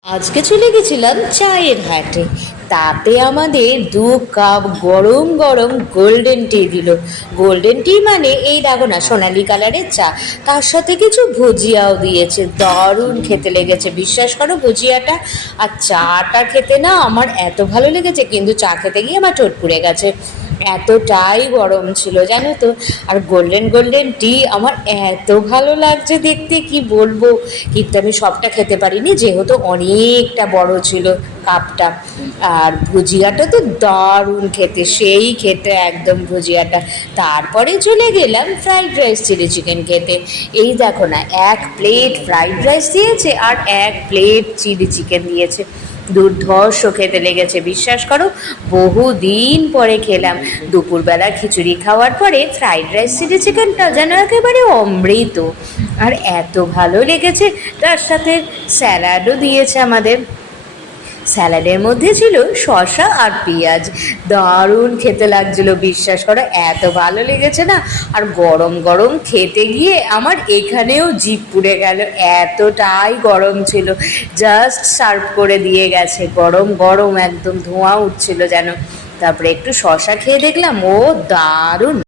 আজকে চলে গেছিলাম চায়ের হাটে। তাতে আমাদের 2 কাপ গরম গরম গোল্ডেন টি দিল। গোল্ডেন টি মানে এই দেখো না, সোনালি কালারের চা, তার সাথে কিছু ভুজিয়াও দিয়েছে। দারুণ খেতে লেগেছে, বিশ্বাস করো ভুজিয়াটা আর চাটা খেতে না আমার এত ভালো লেগেছে, কিন্তু চা খেতে গিয়ে আমার ঠোঁট পুড়ে গেছে, এতটাই গরম ছিল জানো তো। আর গোল্ডেন গোল্ডেন টি আমার এত ভালো লাগছে দেখতে, কি বলবো। কিন্তু আমি সবটা খেতে পারিনি, যেহেতু অনেকটা বড় ছিল কাপটা। আর ভুজিয়াটা তো দারুণ খেতে, সেই খেতে একদম ভুজিয়াটা। তারপরে চলে গেলাম ফ্রাইড রাইস চিলি চিকেন খেতে। এই দেখো না, 1 প্লেট ফ্রাইড রাইস দিয়েছে আর 1 প্লেট চিলি চিকেন দিয়েছে। দুর্ধর্ষ খেতে লেগেছে, বিশ্বাস করো। বহুদিন পরে খেলাম। দুপুরবেলা খিচুড়ি খাওয়ার পরে ফ্রাইড রাইস চিলি চিকেনটা যেন একেবারে অমৃত। আর এত ভালো লেগেছে, তার সাথে স্যালাডও দিয়েছে আমাদের। স্যালাডের মধ্যে ছিল শসা আর পেঁয়াজ। দারুণ খেতে লাগছিল, বিশ্বাস করো, এত ভালো লেগেছে না। আর গরম গরম খেতে গিয়ে আমার এখানেও জিভ পুড়ে গেল, এতটাই গরম ছিল। জাস্ট সার্ভ করে দিয়ে গেছে, গরম গরম একদম ধোঁয়া উঠছিল যেন। তারপরে একটু শসা খেয়ে দেখলাম, ও দারুণ।